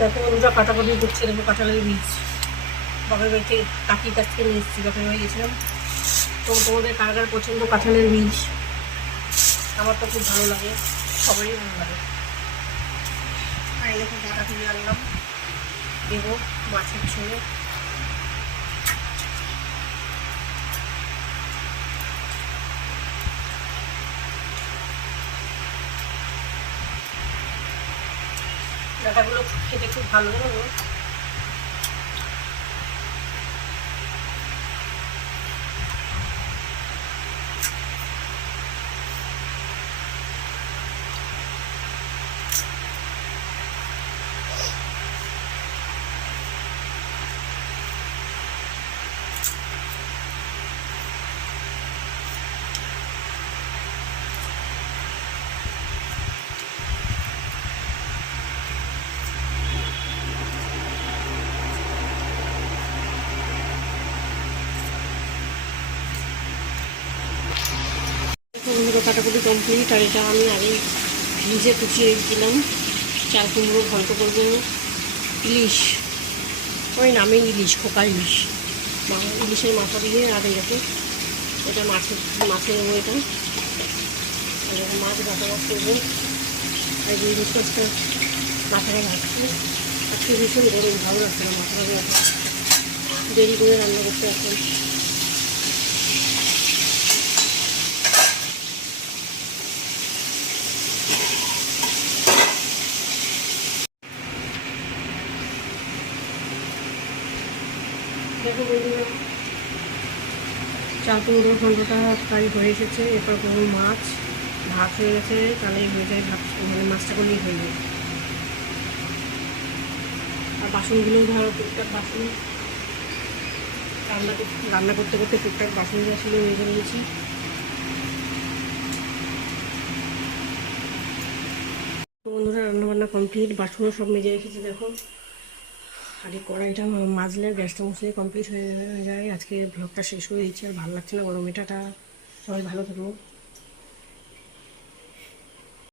দেখো ওটা কাটাকাটি করছে দেখো কাঁঠালের বীজ বাপের বাড়ি থেকে কাকির কাছ থেকে নিয়ে এসেছি, বাপের বাড়ি গেছিলাম। তো তোমাদের কার কার পছন্দ কাঁঠালের বীজ আমার তো খুব ভালো লাগে, সবারই ভালো লাগে। আর এরকম ডাটা তুলে আনলাম দেবো মাছের ঝোলে। ডাটাগুলো খেতে খুব ভালো জানো কুমড়ো কাটাকুটি কমপ্লিট আর এটা আমি আগে ভিজে কুচিয়ে রেখেছিলাম। চাল কুমড়ো ঘন্ট করব ইলিশ। ওই নামে ইলিশ, খোকা ইলিশ। ইলিশের মাথা দিয়ে আর দেখো এটা মাছের মাছের নেব এটা। মাছ মাছ করব। আর এই ইলিশ মাছটা মাথাটা ভাজছি। আজকে ভীষণ গরম, ভালো লাগছে না মাথাটা দেরি করে রান্না করতে এখন দেখো বন্ধুরা চাল কুমড়ো ঘন্টটা কারি হয়ে এসেছে, এরপর কোনো মাছ। ভাত হয়ে গেছে, তাহলে হয়ে যায় ভাত মানে মাছটা করলেই হয়ে যায়। আর বাসনগুলো ধরো, টুকটাক বাসন। রান্না রান্না করতে করতে টুকটাক বাসন আসলে মেজে তো বন্ধুরা, রান্নাবান্না কমপ্লিট বাসনও সব মেজে রেখেছি, দেখো। আর এই কড়াইটা মাজলে গ্যাসটা মুছলে কমপ্লিট হয়ে যায়। আজকে ব্লগটা শেষ হয়ে যাচ্ছে আর ভালো লাগছে না, গরম এটাটা। সবাই ভালো থাকব